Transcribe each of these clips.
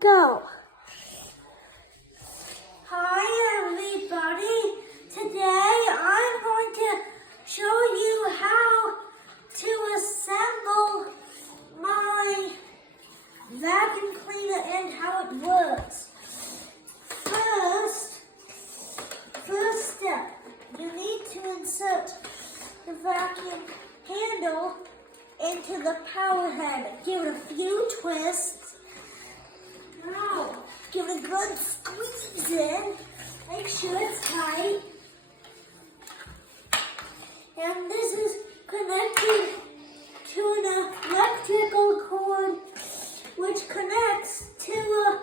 Go. Hi everybody. Today I'm going to show you how to assemble my vacuum cleaner and how it works. First step, you need to insert the vacuum handle into the power head. Give it a few twists. Now, give it a good squeeze in. Make sure it's tight. And this is connected to an electrical cord which connects to a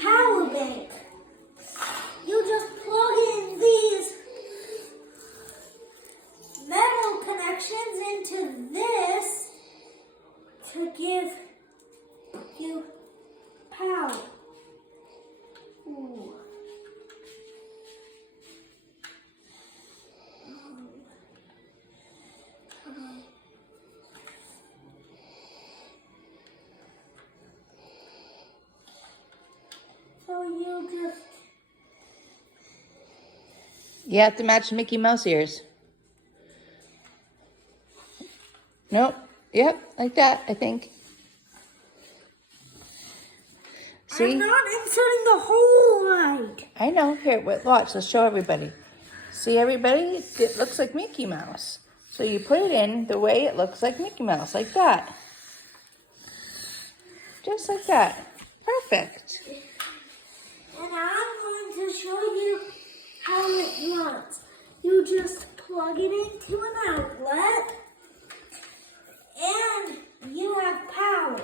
power bank. You just plug in these metal connections into this to give you power. Ooh. So you just... You have to match Mickey Mouse ears. Nope. Yep, like that, I think. See? I'm not inserting the hole right. I know. Here, watch. Let's show everybody. See, everybody? It looks like Mickey Mouse. So you put it in the way it looks like Mickey Mouse, like that. Just like that. Perfect. And I'm going to show you how it works. You just plug it into an outlet and you have power.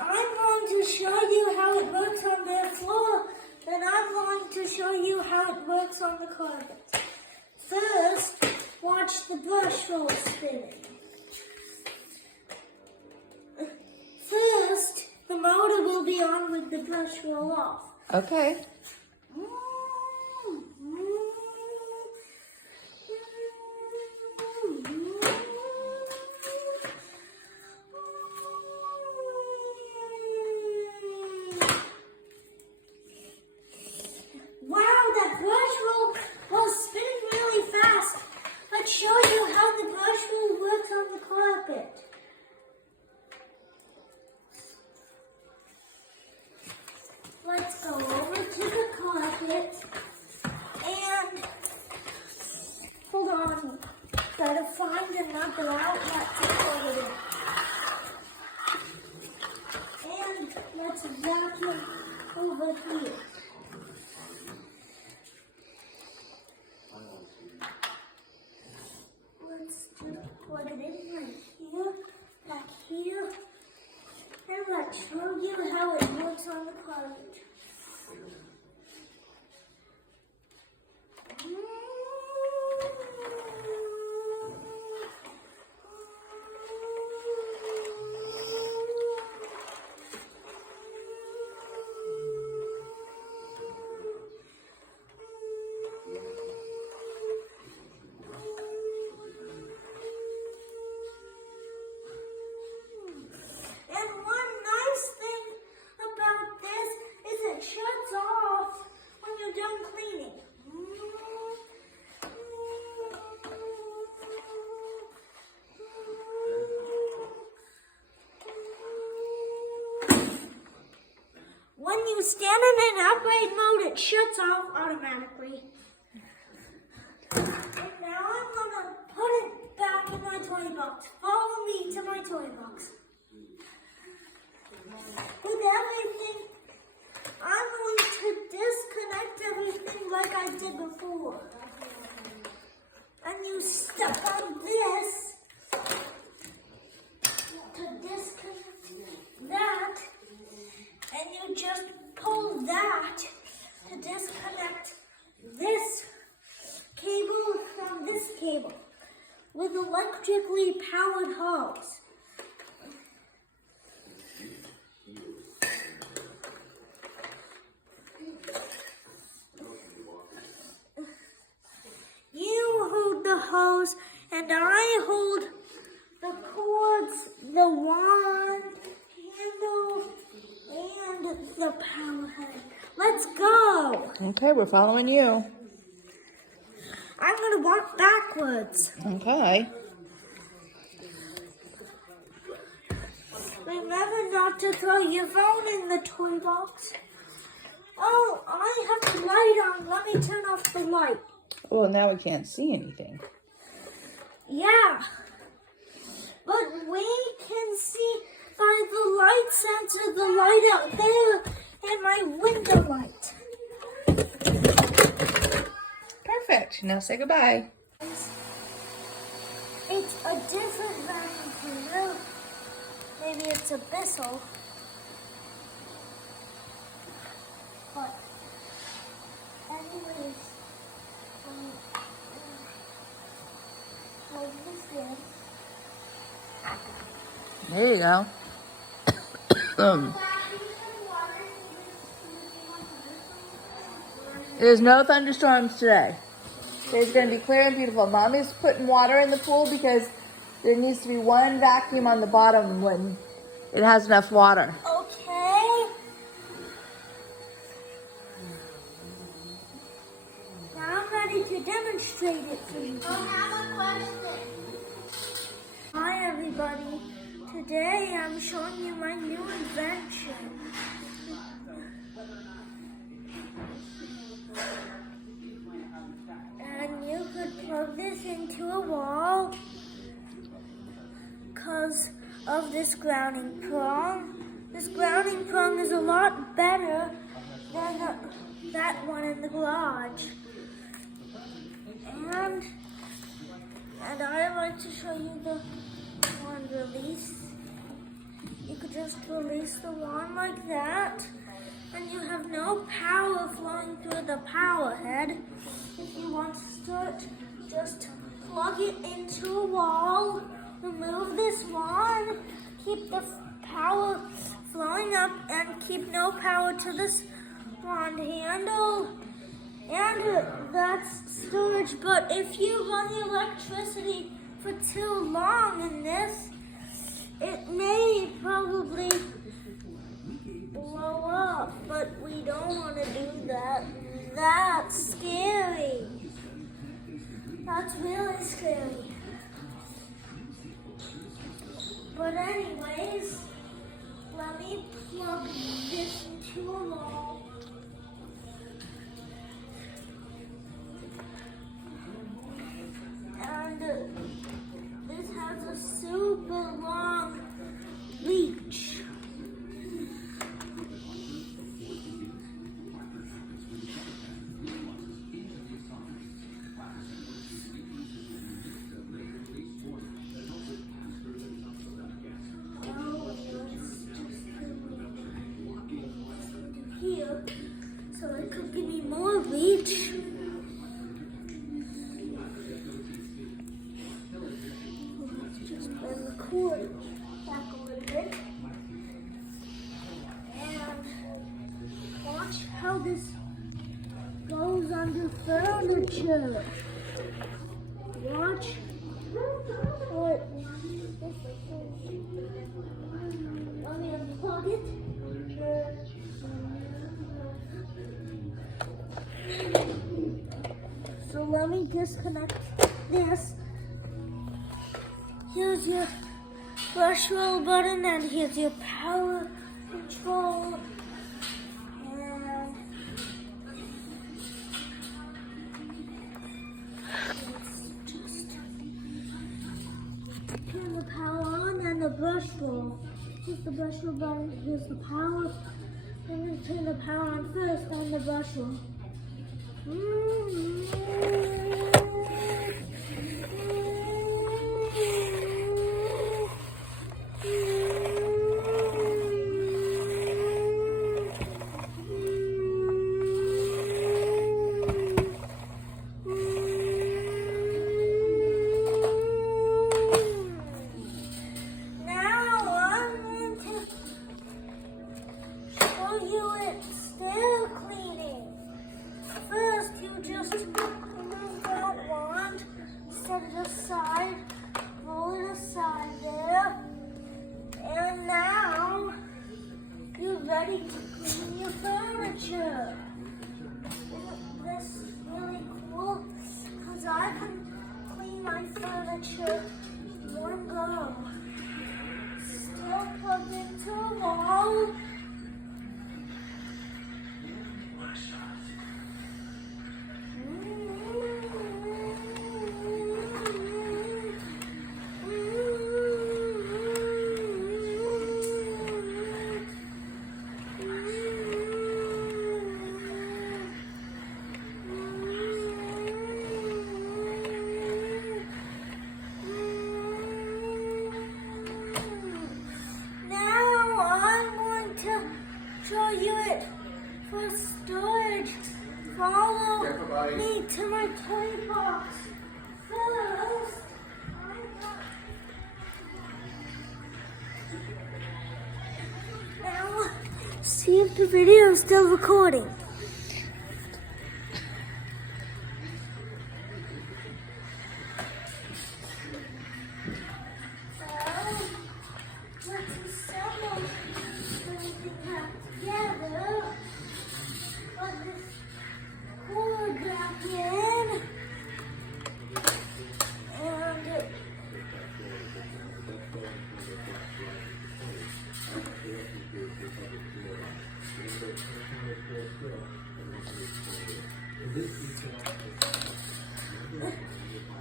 I'm going to show you how it works on the floor, then I'm going to show you how it works on the carpet. First, watch the brush roll spinning. First, the motor will be on with the brush roll off. Okay. Wow, that brush roll was spinning really fast. Let's show you how the brush roll works on the carpet. Let's go over to the carpet and hold on. Gotta find another outlet to plug it in. And let's vacuum over here. Let's just plug it in right here, back here, and let's show you how it works on the carpet. And one nice thing about this is it shuts off when you're done cleaning. When you stand in an upgrade mode, it shuts off automatically. And now I'm gonna put it back in my toy box. Follow me to my toy box. With everything, I'm going to disconnect everything like I did before. And you step on this to disconnect that. And you just pull that to disconnect this cable from this cable with electrically powered hose. You hold the hose and I hold the cords, the wand, handle, the power head. Let's go. Okay, we're following you. I'm gonna walk backwards. Okay. Remember not to throw your phone in the toy box. Oh, I have the light on. Let me turn off the light. Well, now we can't see anything. Yeah. But we can see by the light sensor, the light out there, and my window light. Perfect. Now say goodbye. It's a different vacuum cleaner. Maybe it's a Bissell. But anyways, plug this in. There you go. There's no thunderstorms today. It's going to be clear and beautiful. Mommy's putting water in the pool because there needs to be one vacuum on the bottom when it has enough water. Okay. Now I'm ready to demonstrate it for you. I have a question. Hi everybody. Today I'm showing you my new invention. And you could plug this into a wall because of this grounding prong. This grounding prong is a lot better than that one in the garage. And I like to show you the wand release. You could just release the wand like that, and you have no power flowing through the power head. If you want to start, just plug it into a wall, remove this wand, keep the power flowing up, and keep no power to this wand handle. And that's storage, but if you run the electricity for too long in this, it may probably blow up, but we don't want to do that. That's scary. That's really scary. But anyways, let me plug this into a wall. And this has a super long reach. Here, so it could give me more reach. Just bend the cord back a little bit. And watch how this goes under furniture. Watch. Let me unplug it. So let me disconnect this. Here's your brush roll button, and here's your power control. And let's just turn the power on and the brush roll. Here's the brush roll button, here's the power. I'm going to turn the power on first, then the brush roll. Set it aside, roll it aside there, and now you've ready to clean your furniture. Isn't this really cool? Because I can clean my furniture in one go. Still plugged into a wall. Show you it for storage. Follow me to my toy box. First, now see if the video is still recording. Let's assemble everything back together. Put this cord back in. And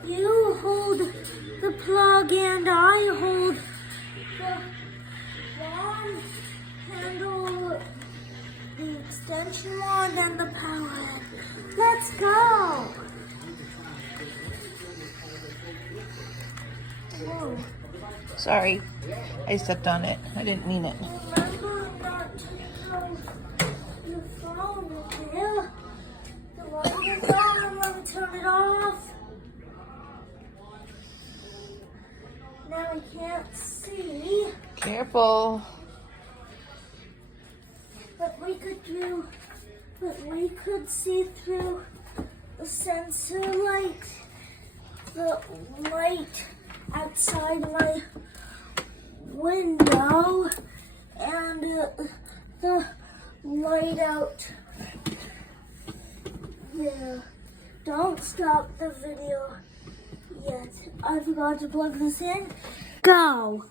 you hold the plug and I hold the wand handle, the extension wand and the power head. Let's go! Whoa. Sorry, I stepped on it. I didn't mean it. Remember not to throw your phone in there. The light is on. Let me turn it off. Now I can't see. Careful. But we could see through the sensor light, the light outside my window, and the light out there. Don't stop the video yet. I forgot to plug this in. Go!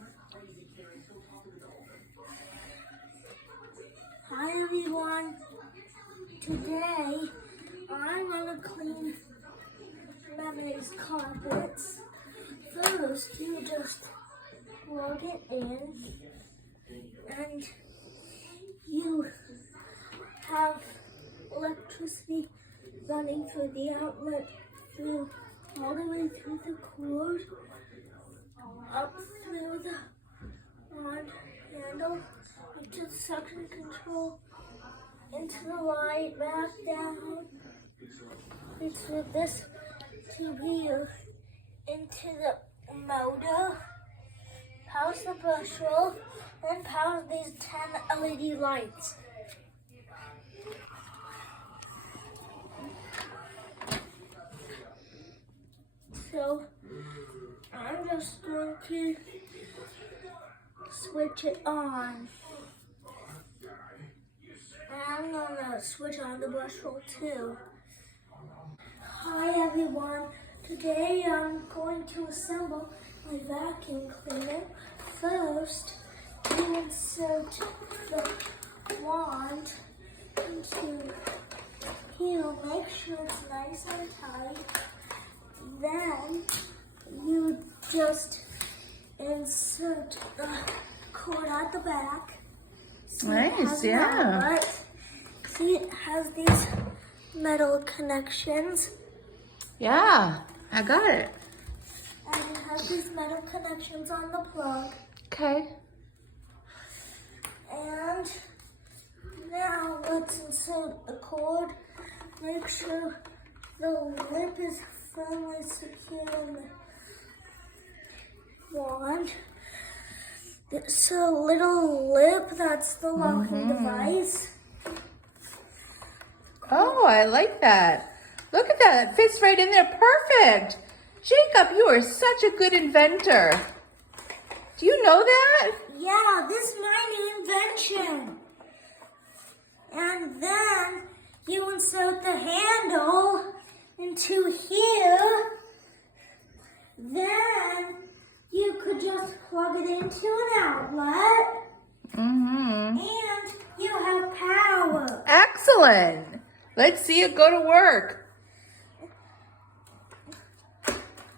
Hi everyone. Today I'm gonna clean Lemon's carpets. First, you just plug it in, and you have electricity running through the outlet, through all the way through the cord, up through the wand handle, up to the suction control, into the light, back down, through this tube here, into the motor, powers the brush roll, and powers these 10 LED lights. So I'm just going to switch it on. And I'm going to switch on the brush roll too. Hi everyone. Today I'm going to assemble my vacuum cleaner. First, you insert the wand into here. Make sure it's nice and tight. Then you just insert the cord at the back. See, Nice, yeah. See, it has these metal connections. Yeah, I got it. And it has these metal connections on the plug. Okay. And now let's insert the cord. Make sure the lip is firmly secured on the wand. It's a little lip, that's the locking device. Oh, I like that. Look at that. It fits right in there. Perfect. Jacob, you are such a good inventor. Do you know that? Yeah, this is my new invention. insert the handle into here, then you could just plug it into an outlet Mm-hmm. and you have power. Excellent. Let's see it go to work.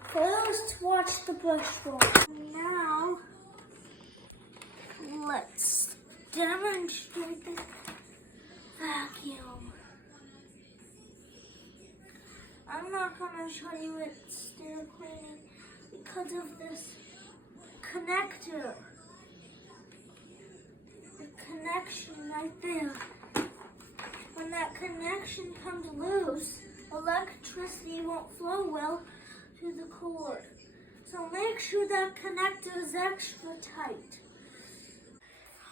First, watch the brush roll. Now, let's demonstrate the vacuum. I'm not going to show you it still cleaning because of this connector. The connection right there. When that connection comes loose, electricity won't flow well to the cord. So make sure that connector is extra tight.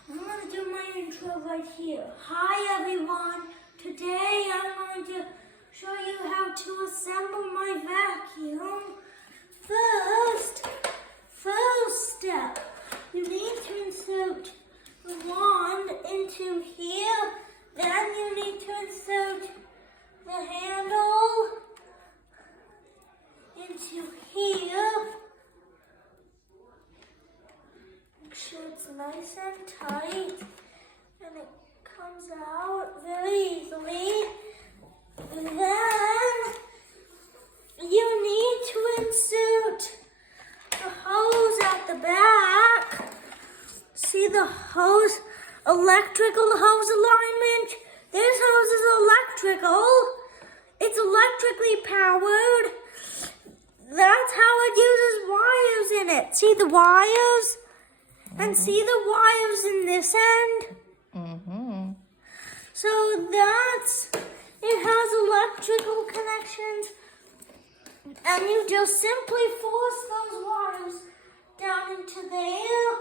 I'm going to do my intro right here. Hi everyone. Today I'm going to show you how to assemble my vacuum. First step, you need to insert the wand into here. Then you need to insert the handle into here. Make sure it's nice and tight and it comes out very easily. Then you need to insert the hose at the back. See the hose, electrical hose alignment? This hose is electrical. It's electrically powered. That's how it uses wires in it. See the wires? And see the wires in this end? Mm-hmm. So it has electrical connections. And you just simply force those wires down into there.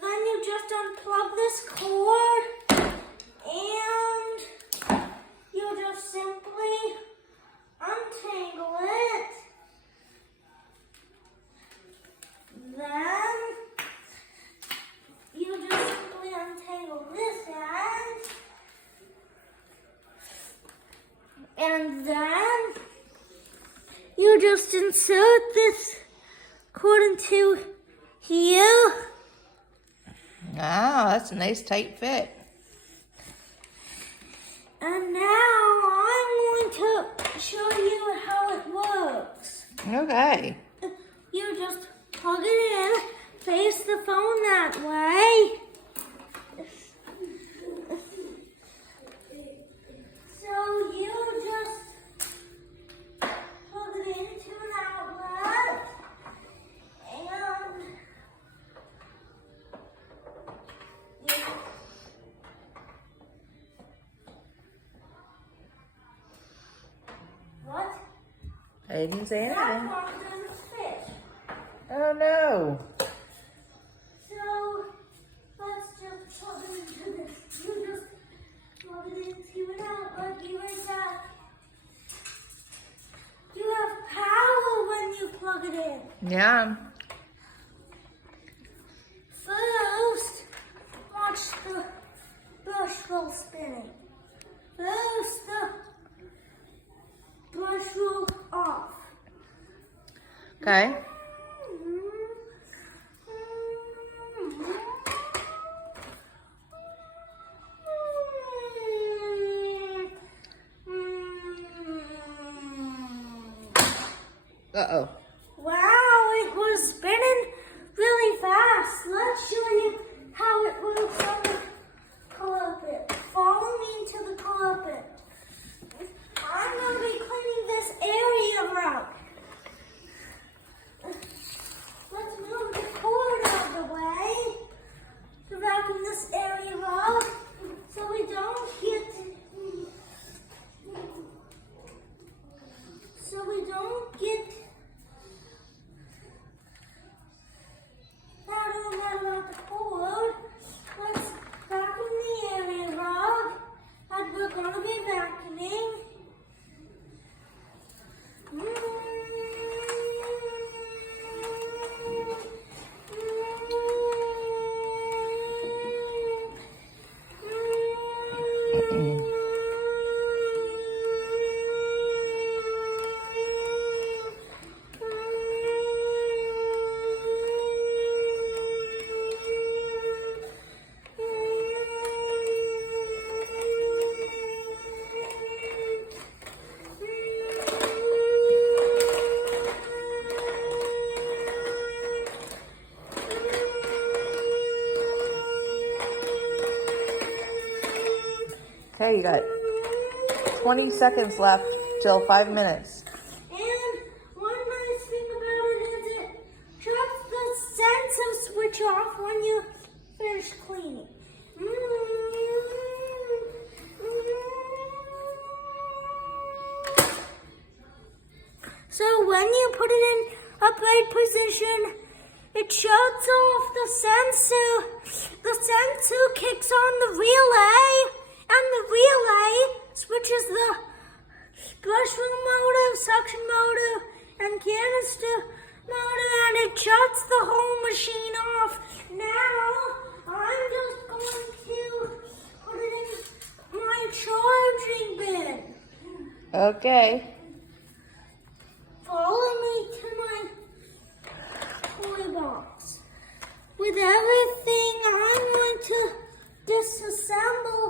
Then you just unplug this cord. And you just simply untangle it. Then you just simply untangle this end. And then you just insert this cord into here. Ah, that's a nice tight fit. And now I'm going to show you how it works. Okay. You just plug it in, face the phone that way. So you just plug it into an outlet and what? I didn't say That anything. one doesn't fit. Oh no. So let's just plug it into this. You just plug it into an outlet. You like that. You have power when you plug it in. Yeah. First, watch the brush roll spinning. First, the brush roll off. Okay. Uh-oh. Wow, it was spinning really fast. Let's show you how it works on the carpet. Follow me into the carpet. I'm going to be cleaning this area out. Let's move the cord out of the way to vacuum this area out so we don't get Okay, you got 20 seconds left till 5 minutes. And one nice thing about it is it shuts the sensor switch off when you finish cleaning. So when you put it in upright position, it shuts off the sensor. The sensor kicks on the relay, and the relay switches the brushroom motor, suction motor, and canister motor, and it shuts the whole machine off. Now, I'm just going to put it in my charging bin. Okay. Follow me to my toy box. With everything, I'm going to disassemble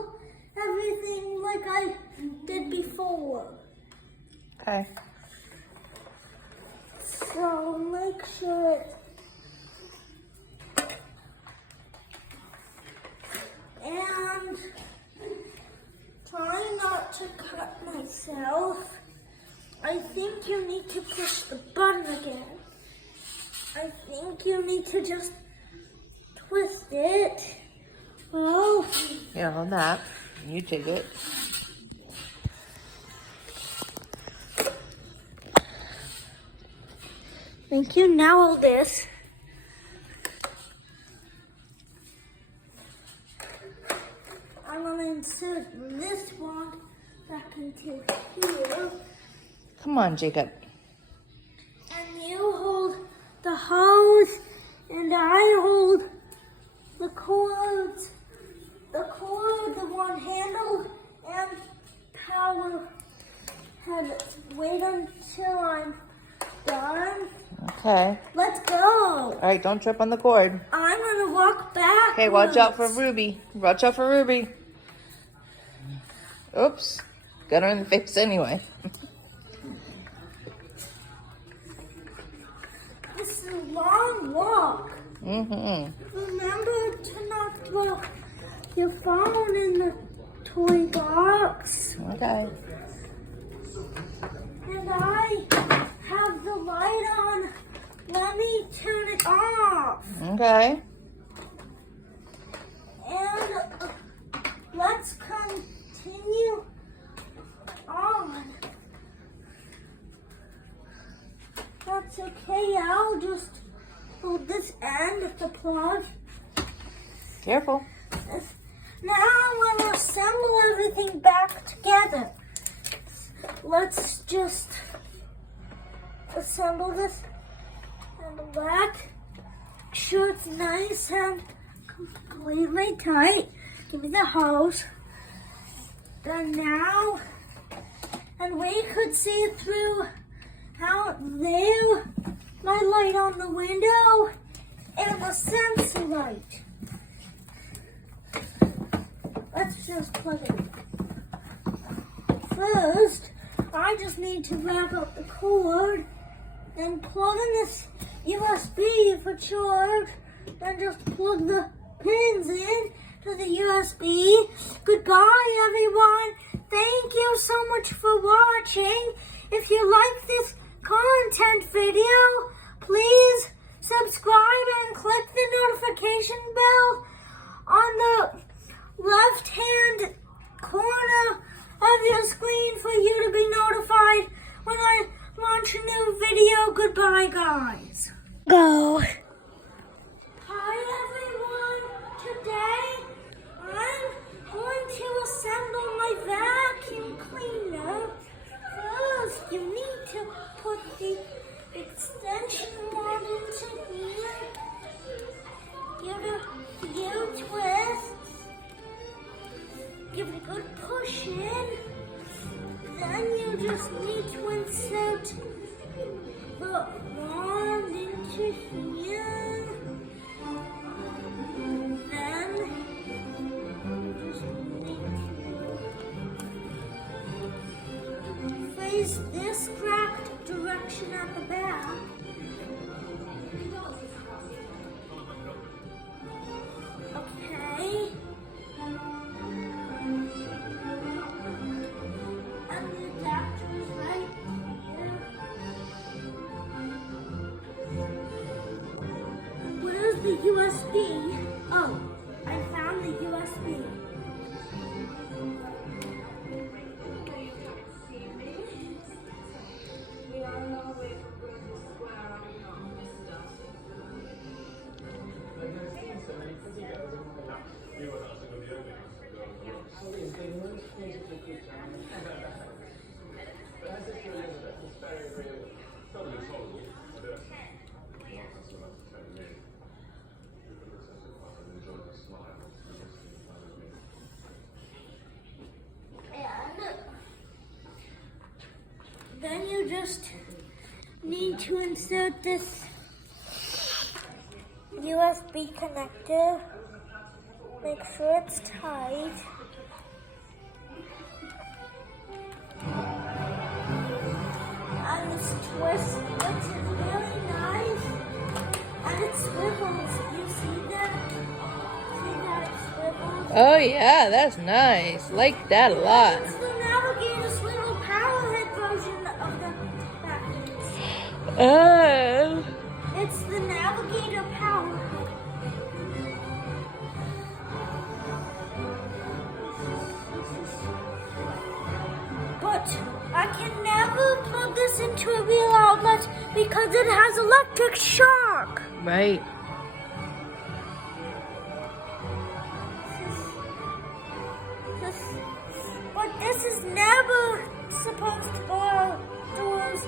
everything like I did before. Okay. So make sure and try not to cut myself. I think you need to push the button again. I think you need to just twist it. Oh. Yeah, on that. You take it. Thank you. Now all this. I'm going to insert this one back into here. Come on, Jacob. And you hold the hose, and I hold the cords. The cord, the one handle, and power head. Wait until I'm done. Okay. Let's go. All right, don't trip on the cord. I'm gonna walk back. Okay, watch out for Ruby. Watch out for Ruby. Oops. Got her in the face anyway. This is a long walk. Mm-hmm. Remember to not throw your phone in the toy box. Okay. And I have the light on. Let me turn it off. Okay. And let's continue on. That's okay. I'll just hold this end of the plug. Careful. Now I'm going to assemble everything back together. Let's just assemble this and the back. Make sure it's nice and completely tight. Give me the hose. Done now. And we could see through out there my light on the window and the sensor light. Let's just plug it in. First, I just need to wrap up the cord, then plug in this USB for charge, then just plug the pins in to the USB. Goodbye, everyone. Thank you so much for watching. If you like this content video, please subscribe and click the notification bell on the left-hand corner of your screen for you to be notified when I launch a new video. Goodbye, guys. Go. Hi, everyone. Today, I'm going to assemble my vacuum cleaner. First, you need to put the extension rod into here. Give it a few twists. Give it a good push in. Then you just need to insert the wand into here. Then you just need to face this cracked direction at the back. Okay. the USB. Oh, I found the USB. And then you just need to insert this USB connector. Make sure it's tight. And this twist, which is really nice. And it swivels. You see that? See that it swivels? Oh yeah, that's nice. Like that a lot. It's the Navigator Swivel Powerhead version of the vacuum. Oh. It's the Navigator Powerhead. But I can never plug this into a real outlet because it has electric shock. Right. But this is never supposed to go outdoors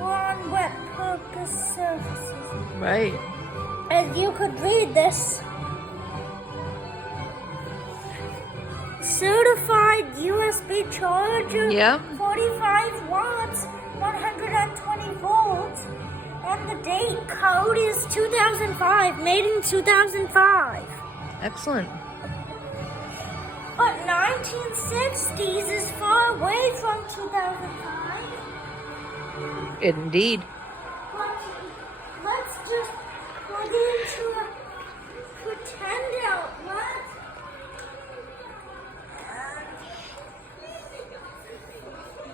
or on wet purpose surfaces. Right. As you could read this. Certified USB charger. Yeah. 45 watts, 120 volts. And the date code is 2005, made in 2005. Excellent. But 1960s is far away from 2005. Indeed. But let's just plug it into a pretend outlet.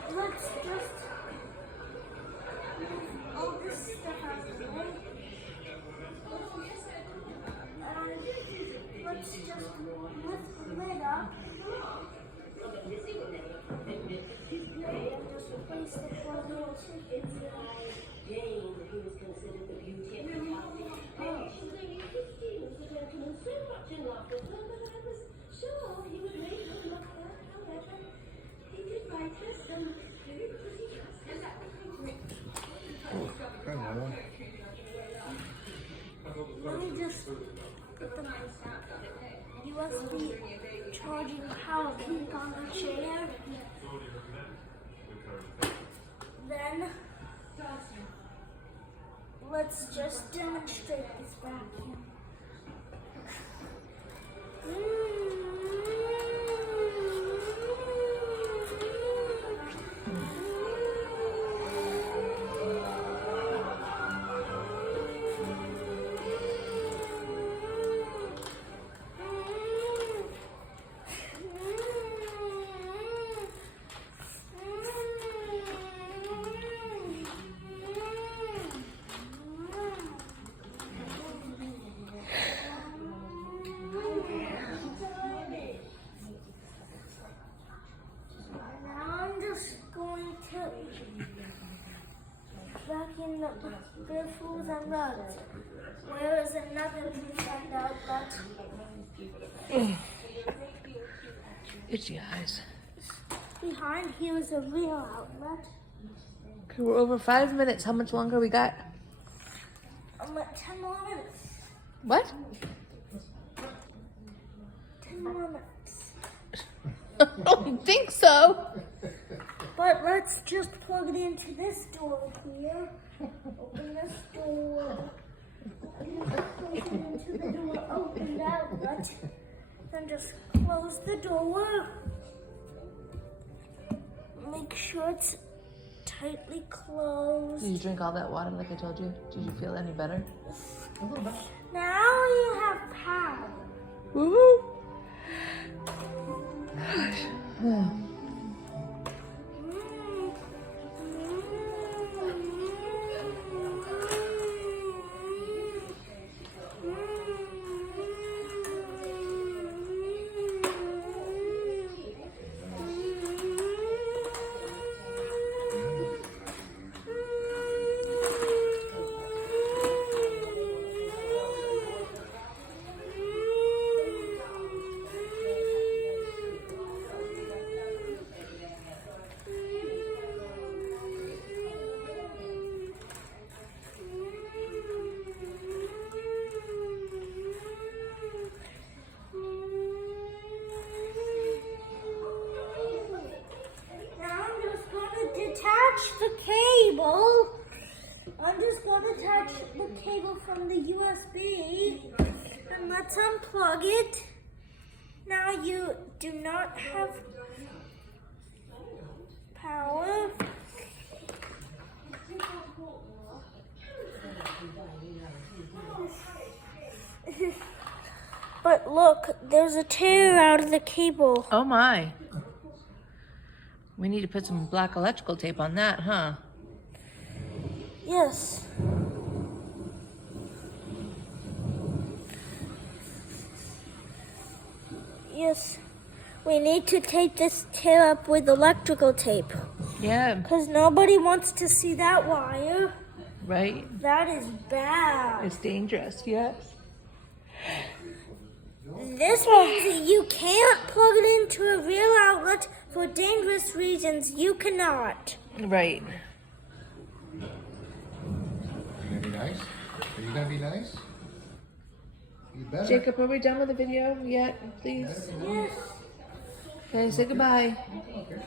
And let's just all this stuff out of the way. And let's just lift the lid up. And just replace the plug into Jane, who was considered the beauty of the house. He was a gentleman so much in love with her that I was sure he would make her love her. However, he did write her some very pretty Let me just put the USB charging power bank on the chair. Then let's just demonstrate this vacuum. Vacuum the fools and rugs. Where is another pretend outlet? Itchy eyes. Behind here is a real outlet. Okay, we're over 5 minutes. How much longer we got? 10 more minutes. What? 10 more minutes. I don't think so. But let's just plug it into this door here. Open this door. And just place it into the door opened outlet. Then just close the door. Make sure it's tightly closed. Did you drink all that water like I told you? Did you feel any better? Now you have power. Woo! attach the cable. I'm just going to attach the cable from the USB. And let's unplug it. Now you do not have power. But look, there's a tear out of the cable. Oh my. We need to put some black electrical tape on that, huh? Yes. Yes. We need to tape this tear up with electrical tape. Yeah, Because nobody wants to see that wire. right? That is bad. It's dangerous, yes. This means that you can't plug it into a real outlet for dangerous reasons. You cannot. Right. You gonna be nice? Are you gonna be nice? You better. Jacob, are we done with the video yet, please? Yes. Okay, say goodbye. Okay.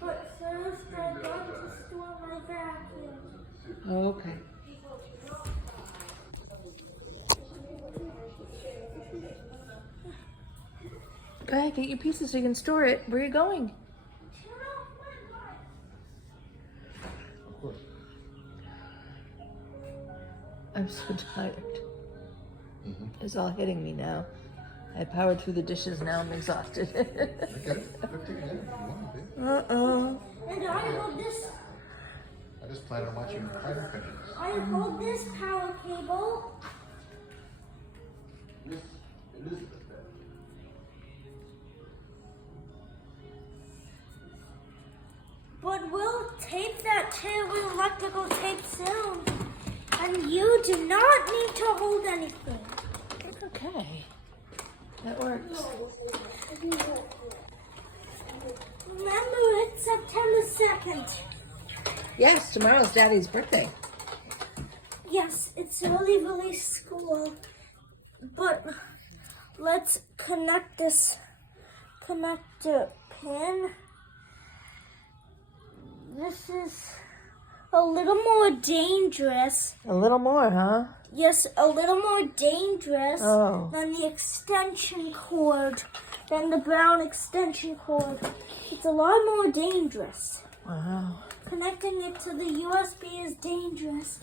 But first I got to store my vacuum. Okay. Go ahead, get your pieces so you can store it. Where are you going? Of course. I'm so tired. It's all hitting me now. I powered through the dishes, now I'm exhausted. Okay. Go take a nap if you want to. Uh-oh. And I hold this. I just plan on watching Fighter Pigeons. I hold this power cable. But we'll tape that chair with electrical tape soon. And you do not need to hold anything. Okay. That works. Remember, it's September 2nd. Yes, tomorrow's Daddy's birthday. Yes, it's early release school. But let's connect this connector pin. This is a little more dangerous. A little more, huh? Yes, a little more dangerous Oh. than the extension cord, than the brown extension cord. It's a lot more dangerous. Wow. Connecting it to the USB is dangerous.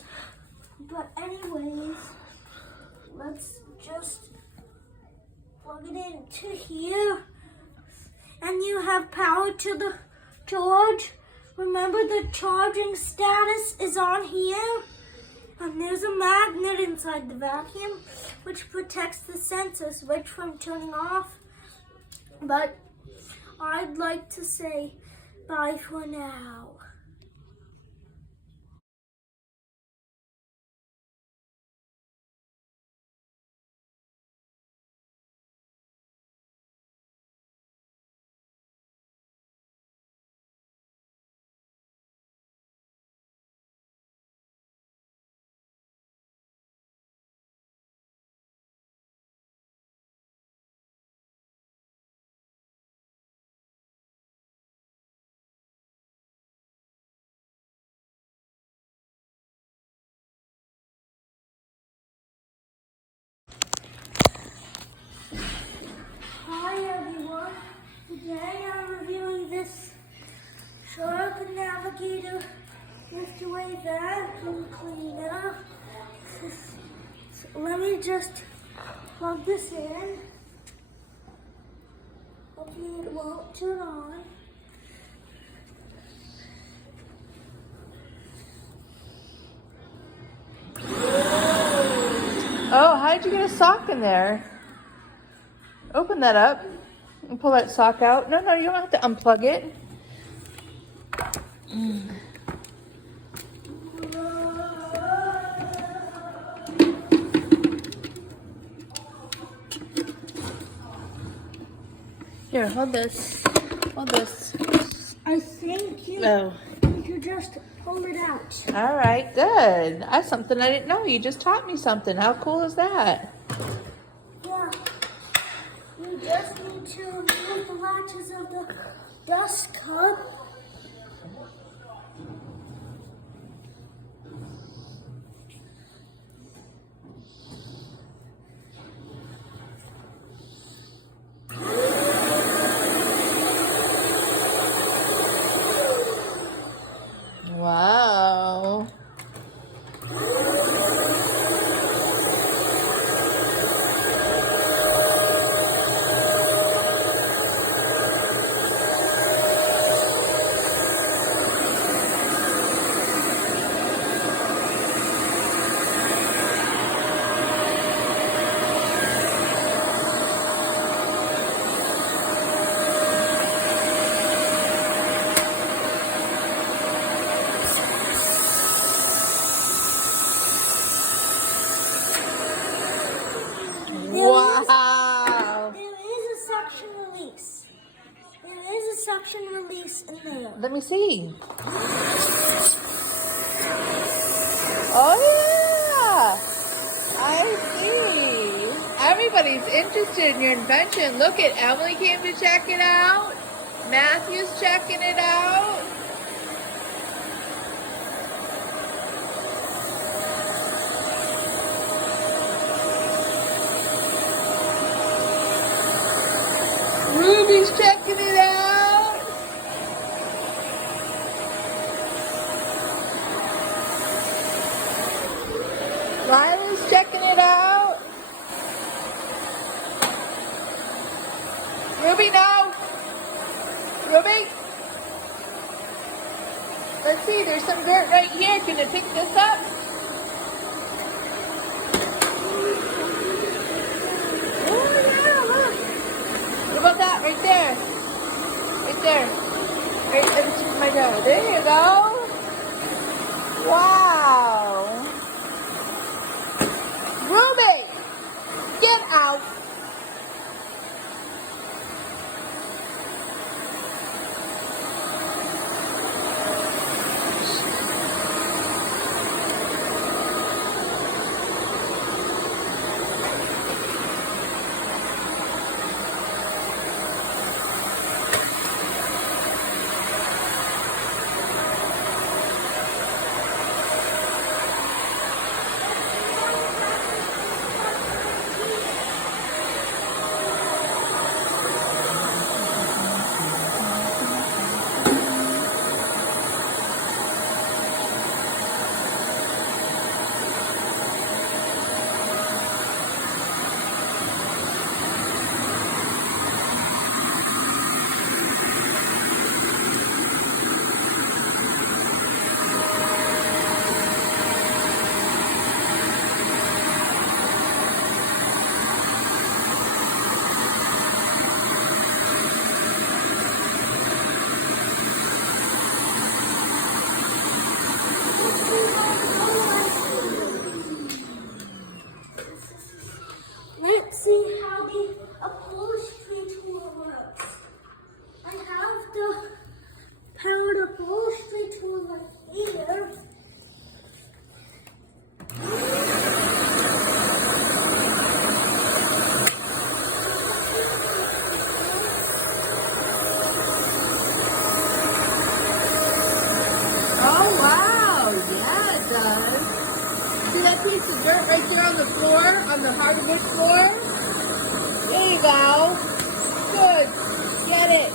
But anyways, let's just plug it into here. And you have power to the charge. Remember, the charging status is on here. And there's a magnet inside the vacuum which protects the sensor switch from turning off. But I'd like to say bye for now. Hi everyone. Today I'm reviewing this Shark Navigator Lift Away Vacuum Cleaner. So let me just plug this in. Hopefully it won't turn on. Oh, how did you get a sock in there? Open that up and pull that sock out. No, you don't have to unplug it. Here, hold this. Hold this. I think you Oh, could just pull it out. all right, good. That's something I didn't know. You just taught me something. How cool is that? Yeah. You just need to remove the latches of the dust cup suction release. There is a suction release in there. Let me see. Oh yeah, I see. Everybody's interested in your invention. Look at Emily came to check it out. Matthew's checking it out. Ruby's checking it out. Riley's checking it out. Ruby, no. Ruby. Let's see, there's some dirt right here. Can you pick this up? Oh, yeah, look. What about that right there? Right there. Right at the tip of my toe. There you go. Wow. Ruby, get out. Let's see how the upholstery tool works. I have the powered upholstery tool right here. Oh, wow. Yeah, it does. See that piece of dirt right there on the floor, on the hardwood floor? There you go. Good. Get it.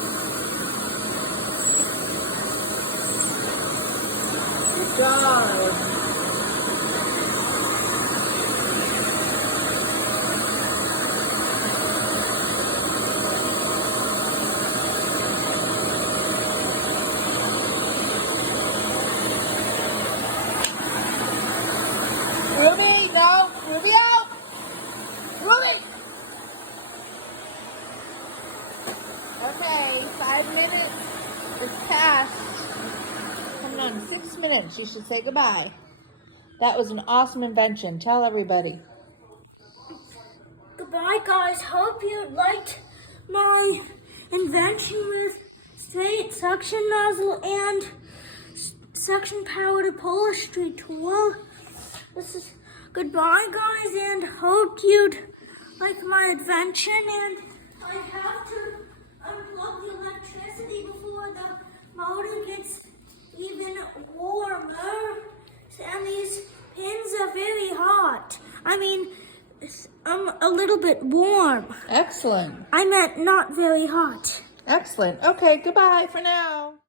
Good job. Ruby, no. Ruby out. Ruby. Okay, 5 minutes is past. Coming on 6 minutes. You should say goodbye. That was an awesome invention. Tell everybody. Goodbye, guys. Hope you liked my invention with straight suction nozzle and suction powered upholstery tool. This is goodbye, guys, and hope you'd like my invention. And I have to unplug the electricity before the motor gets even warmer. And these pins are very hot. I mean, a little bit warm. Excellent. I meant not very hot. Excellent. Okay, goodbye for now.